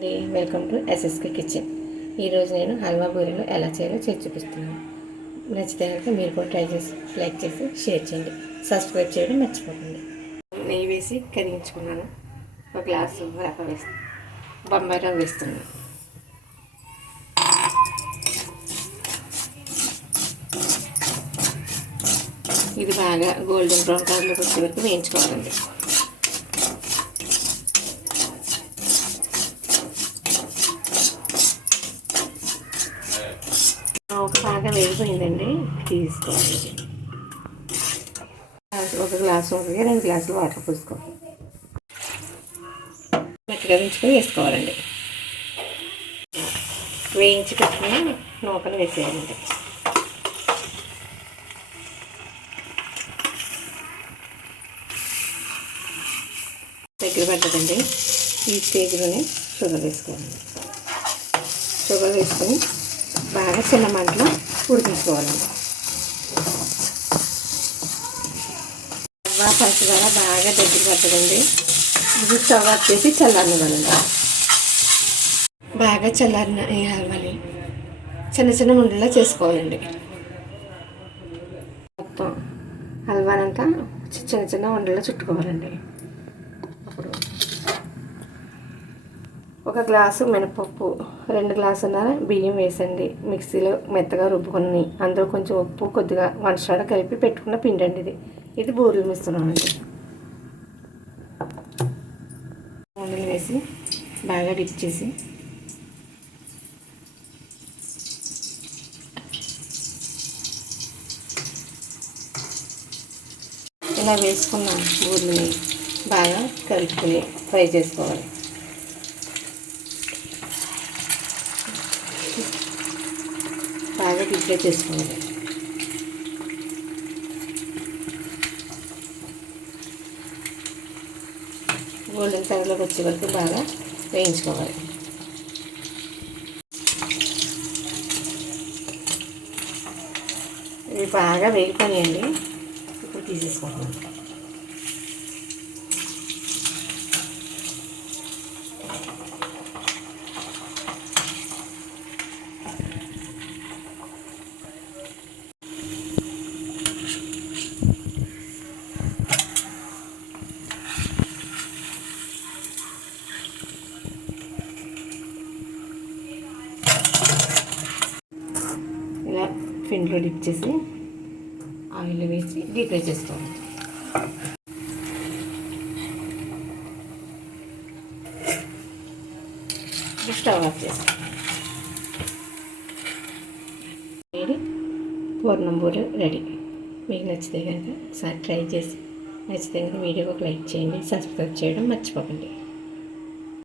Welcome to SSK kitchen. ఈరోజు నేను హల్వా బూరెలు ఎలా చేయాలో చేసి చూపిస్తున్నాను. నచ్చితే కనుక మీరు కూడా ట్రై చేసి లైక్ చేసి షేర్ చేయండి, సబ్స్క్రైబ్ చేయడం మర్చిపోకండి. నెయ్యి వేసి కరిగించుకున్నాను. ఒక గ్లాసు రవ్వ వేసి బొంబాయి రవ్వ వేస్తున్నాను. ఇది బాగా గోల్డెన్ బ్రౌన్ కలర్లోకి వచ్చే వరకు వేయించుకోవాలండి. ఒక బాగా వేగిపోయిందండి, తీసుకోవాలి. ఒక గ్లాసు ఒకటి 2 గ్లాసులు వాటర్ పోసుకోవాలి. మెత్తగా వేయించుకొని వేసుకోవాలండి. వేయించి పెట్టుకుని నూకలు వేసేయాలండి. దగ్గర పట్టదండి. ఈ స్టేజ్లోనే షుగర్ వేసుకోవాలండి. షుగర్ వేసుకొని బాగా చిన్న మంటలో ఉడికించుకోవాలండి. రవ్వ పంచదార బాగా దగ్గర పట్టదండి. ఇది స్టవ్ ఆఫ్ చేసి చల్లారనివ్వాలండి. బాగా చల్లారిన ఈ హల్వాని చిన్న చిన్న ఉండలా చేసుకోవాలండి. మొత్తం హల్వానంతా చిన్న చిన్న ఉండలా చుట్టుకోవాలండి. అప్పుడు ఒక గ్లాసు మినపప్పు, 2 గ్లాసున్నర బియ్యం వేసండి. మిక్సీలో మెత్తగా రుబ్బుకొని అందులో కొంచెం ఉప్పు, కొద్దిగా వంటసాడ కలిపి పెట్టుకున్న పిండి అండి. ఇది బూరెలు మిస్తున్నామండి. ఉండలు వేసి బాగా డిప్ చేసి ఇలా వేసుకున్న బూరెలని బాగా కలుపుకొని ఫ్రై చేసుకోవాలి. బాగా డిప్లో చేసుకోవాలి. గోల్డెన్ కలర్లోకి వచ్చే వరకు బాగా వేయించుకోవాలి. ఇవి బాగా వేగిపోయాయండి. ఇప్పుడు తీసేసుకోవాలి. ఇలా పిండిలో డిప్ చేసి ఆయిల్ వేసి డీప్ ఫ్రై చేసుకోవాలి. స్టవ్ ఆఫ్ చేసి పూర్ణం బూరె రెడీ. మీకు నచ్చితే కనుక ఒకసారి ట్రై చేసి నచ్చితే కనుక వీడియోకి ఒక లైక్ చేయండి, సబ్స్క్రైబ్ చేయడం మర్చిపోకండి.